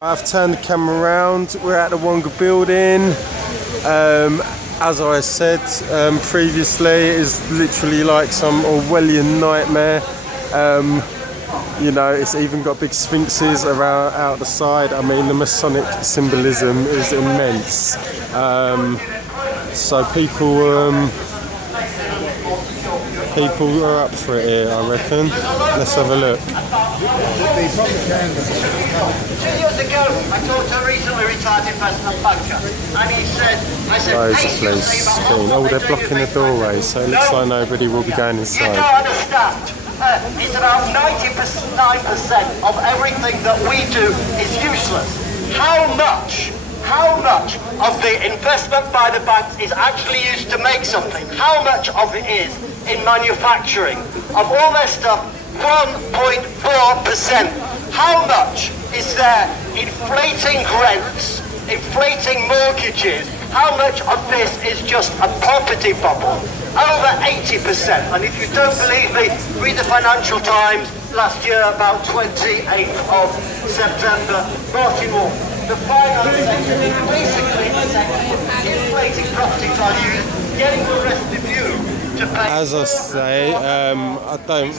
I've turned the camera around. We're at the Wonga building. As I said previously, it is literally like some Orwellian nightmare. You know, it's even got big sphinxes around out the side. I mean, the Masonic symbolism is immense. So people are up for it here, I reckon. Let's have a look. 2 years ago, I talked to a recently retired investment banker, and he said, Loads of police. Oh, they're blocking the doorway, so it looks like nobody will be going inside. You don't understand. It's about 99% of everything that we do is useless. How much of the investment by the banks is actually used to make something? How much of it is in manufacturing? Of all their stuff, 1.4%. How much is there inflating rents, inflating mortgages? How much of this is just a property bubble? Over 80%. And if you don't believe me, read the Financial Times last year, about 28th of September. Martin Wolf. The finance sector is basically inflating property values, getting the rest of you to pay. As I say, I don't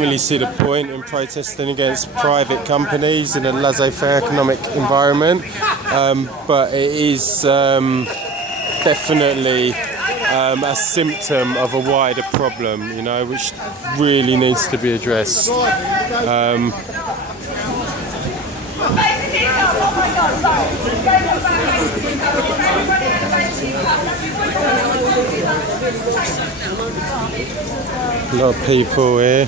really see the point in protesting against private companies in a laissez-faire economic environment, but it is definitely a symptom of a wider problem, you know, which really needs to be addressed. A lot of people here.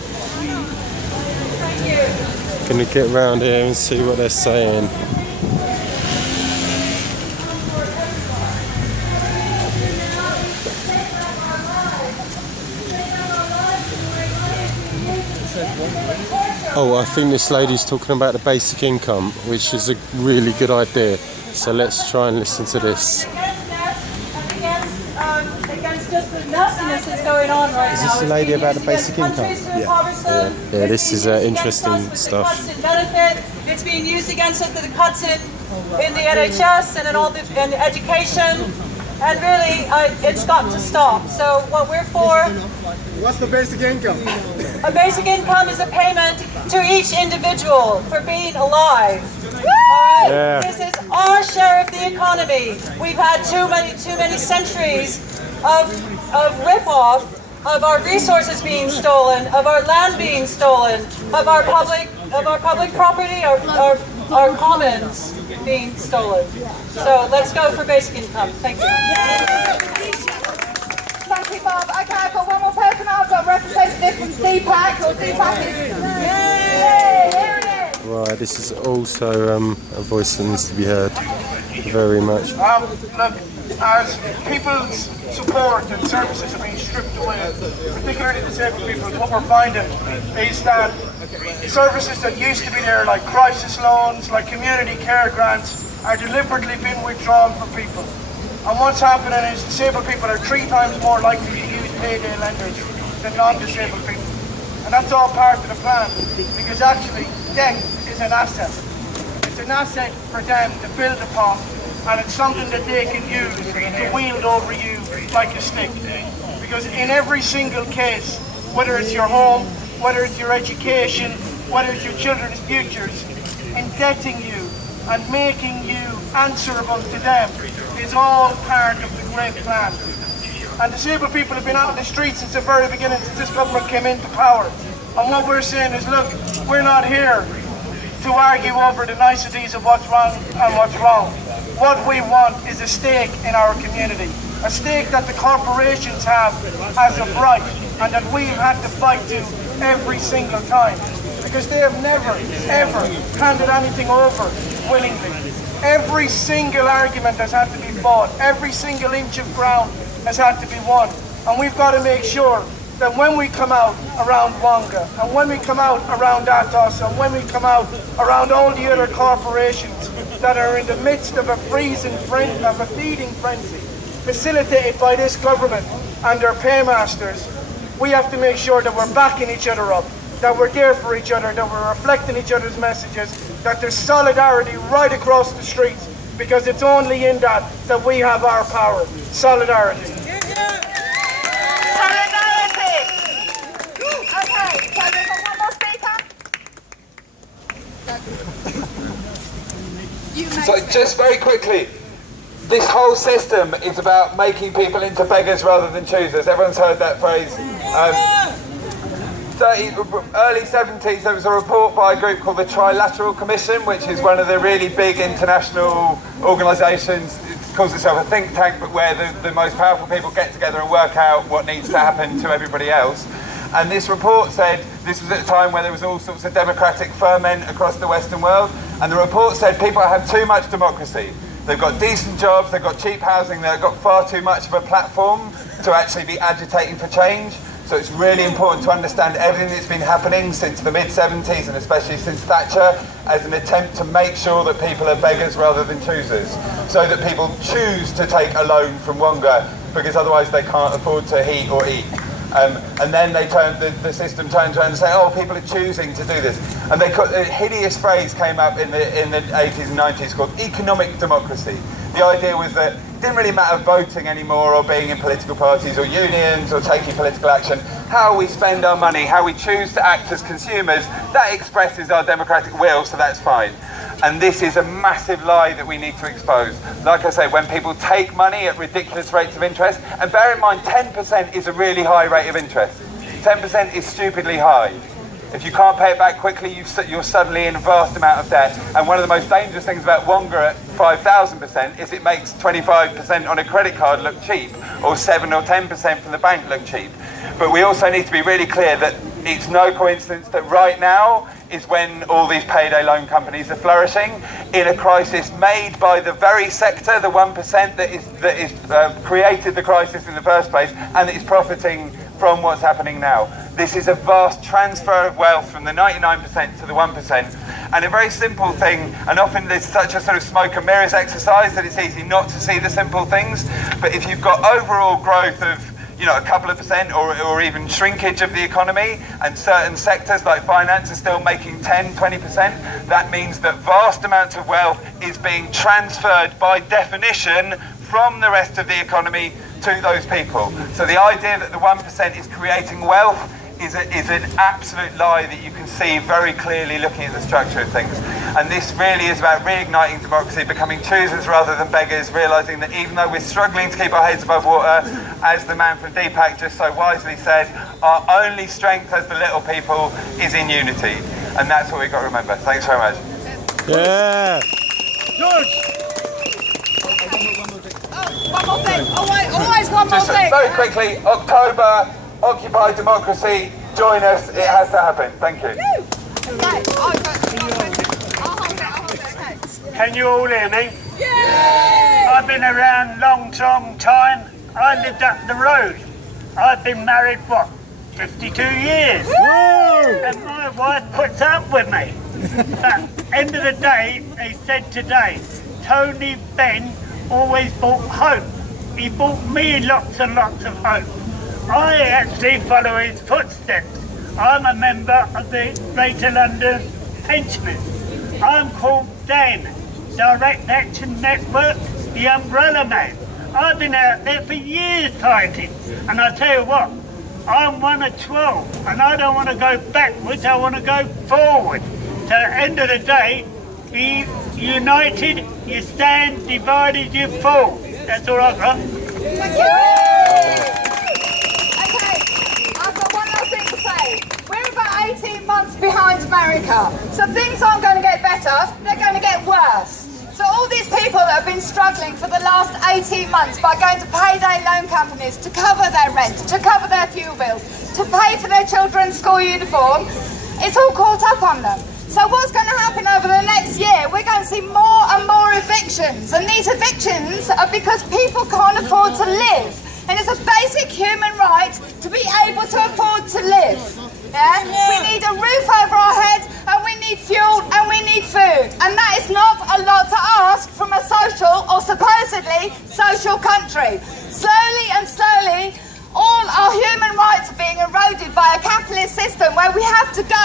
Gonna get round here and see what they're saying. Oh, I think this lady's talking about the basic income, which is a really good idea. So let's try and listen to this. Against just the nastiness that's going on right now. Is this the lady about the basic income? Yeah, this is interesting stuff. Benefit. It's being used against us for the cuts in the NHS and in all in education. And really, it's got to stop. So what we're for... What's the basic income? A basic income is a payment to each individual for being alive. Alright? Yeah. This is our share of the economy. We've had too many centuries of rip-off, of our resources being stolen, of our land being stolen, of our public property, our commons being stolen. So let's go for basic income. Thank you. Thank you, Bob. Okay, I've got one more person. I've got a representative from CPAC, or CPAC is... Yay! Here it is! Right, this is also a voice that needs to be heard very much. Look, as people's support and services are being stripped away, particularly disabled people, what we're finding is that services that used to be there, like crisis loans, like community care grants, are deliberately being withdrawn from people. And what's happening is disabled people are 3 times more likely to use payday lenders than non-disabled people. And that's all part of the plan, because actually debt is an asset. It's an asset for them to build upon, and it's something that they can use to wield over you like a stick. Because in every single case, whether it's your home, whether it's your education, whether it's your children's futures, indebting you and making you answerable to them is all part of the great plan. And disabled people have been out on the streets since the very beginning, since this government came into power. And what we're saying is, look, we're not here to argue over the niceties of what's wrong and what's wrong. What we want is a stake in our community, a stake that the corporations have as of right, and that we've had to fight to every single time, because they have never, ever handed anything over willingly. Every single argument has had to be fought, every single inch of ground has had to be won, and we've got to make sure that when we come out around Wonga, and when we come out around Atos, and when we come out around all the other corporations that are in the midst of a feeding frenzy, facilitated by this government and their paymasters, we have to make sure that we're backing each other up, that we're there for each other, that we're reflecting each other's messages, that there's solidarity right across the streets, because it's only in that we have our power. Solidarity. Solidarity! Okay, so we've got one more speaker. So just very quickly, this whole system is about making people into beggars rather than choosers. Everyone's heard that phrase. Early 70s, there was a report by a group called the Trilateral Commission, which is one of the really big international organisations. It calls itself a think tank, but where the most powerful people get together and work out what needs to happen to everybody else. And this report said, this was at a time where there was all sorts of democratic ferment across the Western world, and the report said people have too much democracy. They've got decent jobs, they've got cheap housing, they've got far too much of a platform to actually be agitating for change. So it's really important to understand everything that's been happening since the mid-70s and especially since Thatcher as an attempt to make sure that people are beggars rather than choosers. So that people choose to take a loan from Wonga because otherwise they can't afford to heat or eat. And then they the system turns around and say, oh, people are choosing to do this. And a hideous phrase came up in the 80s and 90s called economic democracy. The idea was that it didn't really matter voting anymore or being in political parties or unions or taking political action. How we spend our money, how we choose to act as consumers, that expresses our democratic will, so that's fine. And this is a massive lie that we need to expose. Like I say, when people take money at ridiculous rates of interest, and bear in mind 10% is a really high rate of interest. 10% is stupidly high. If you can't pay it back quickly, you're suddenly in a vast amount of debt. And one of the most dangerous things about Wonga at 5,000% is it makes 25% on a credit card look cheap, or 7 or 10% from the bank look cheap. But we also need to be really clear that it's no coincidence that right now is when all these payday loan companies are flourishing in a crisis made by the very sector, the 1% that is created the crisis in the first place and that is profiting from what's happening now. This is a vast transfer of wealth from the 99% to the 1%. And a very simple thing, and often there's such a sort of smoke and mirrors exercise that it's easy not to see the simple things, but if you've got overall growth of a couple of percent or even shrinkage of the economy, and certain sectors like finance are still making 10-20%, that means that vast amounts of wealth is being transferred by definition from the rest of the economy to those people. So the idea that the 1% is creating wealth is an absolute lie that you can see very clearly looking at the structure of things. And this really is about reigniting democracy, becoming choosers rather than beggars, realising that even though we're struggling to keep our heads above water, as the man from Deepak just so wisely said, our only strength as the little people is in unity. And that's what we've got to remember. Thanks very much. Yeah. George! One more thing. Always one more thing. Very quickly, October, Occupy Democracy, join us, it has to happen. Thank you. Can you all hear me? Yeah! I've been around long time. I lived up the road. I've been married, 52 years. Woo! And my wife puts up with me. But end of the day, they said today, Tony Benn always brought hope. He brought me lots and lots of hope. I actually follow his footsteps. I'm a member of the Greater London Pensioners. I'm called Dan, Direct Action Network, the Umbrella Man. I've been out there for years fighting, and I tell you what, I'm one of 12, and I don't want to go backwards, I want to go forward. So at the end of the day, be united, you stand, divided, you fall. That's all I've got. Thank you. Okay, I've got one last thing to say. We're about 18 months behind America, so things aren't going to get better, they're going to get worse. So all these people that have been struggling for the last 18 months by going to payday loan companies to cover their rent, to cover their fuel bills, to pay for their children's school uniform, it's all caught up on them. So what's going to happen over the next year? We're going to see more and more evictions, and these evictions are because people can't afford to live. And it's a basic human right to be able to afford to live. Yeah? We need a roof over our head, and we need fuel, and we need food. And that is not a lot to ask from a social or supposedly social country. Slowly and slowly, all our human rights are being eroded by a capitalist system where we have to go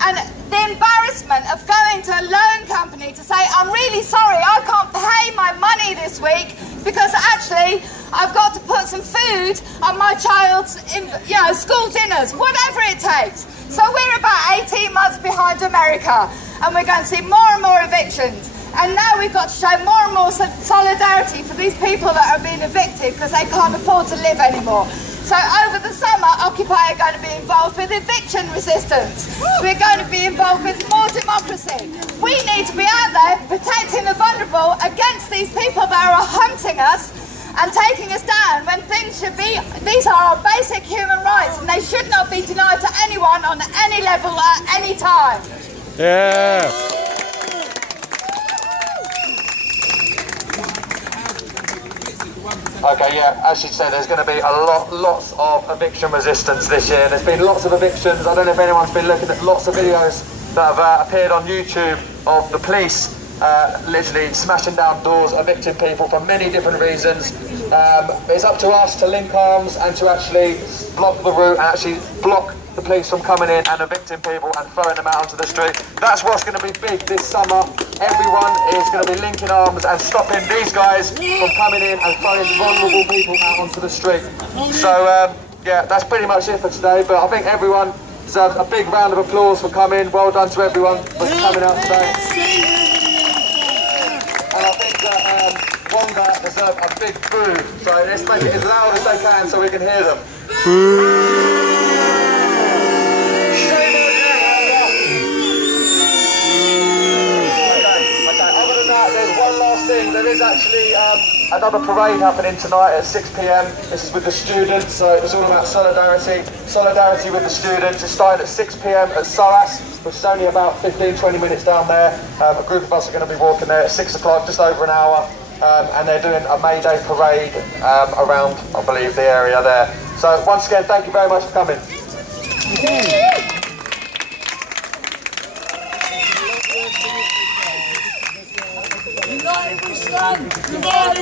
And the embarrassment of going to a loan company to say, I'm really sorry, I can't pay my money this week because actually I've got to put some food on my child's school dinners, whatever it takes. So we're about 18 months behind America, and we're going to see more and more evictions. And now we've got to show more and more solidarity for these people that are being evicted because they can't afford to live anymore. So over the summer, Occupy are going to be involved with eviction resistance. We're going to be involved with more democracy. We need to be out there protecting the vulnerable against these people that are hunting us and taking us down when things should be, these are our basic human rights and they should not be denied to anyone on any level at any time. Yeah. Okay, yeah, as she said, there's going to be lots of eviction resistance this year. There's been lots of evictions. I don't know if anyone's been looking at lots of videos that have appeared on YouTube of the police literally smashing down doors, evicting people for many different reasons. It's up to us to link arms and to actually block the route and actually block the police from coming in and evicting people and throwing them out onto the street. That's what's going to be big this summer. Everyone is going to be linking arms and stopping these guys from coming in and throwing vulnerable people out onto the street. So yeah, that's pretty much it for today, but I think everyone deserves a big round of applause for coming. Well done to everyone for coming out today. And I think that Wonga deserve a big boo, so let's make it as loud as they can so we can hear them. There is actually another parade happening tonight at 6 PM. This is with the students, so it's all about solidarity with the students. It's starting at 6 PM at SOAS, which is only about 15-20 minutes down there. A group of us are going to be walking there at 6 o'clock, just over an hour, and they're doing a May Day parade around, I believe, the area there. So once again, thank you very much for coming. United we stand!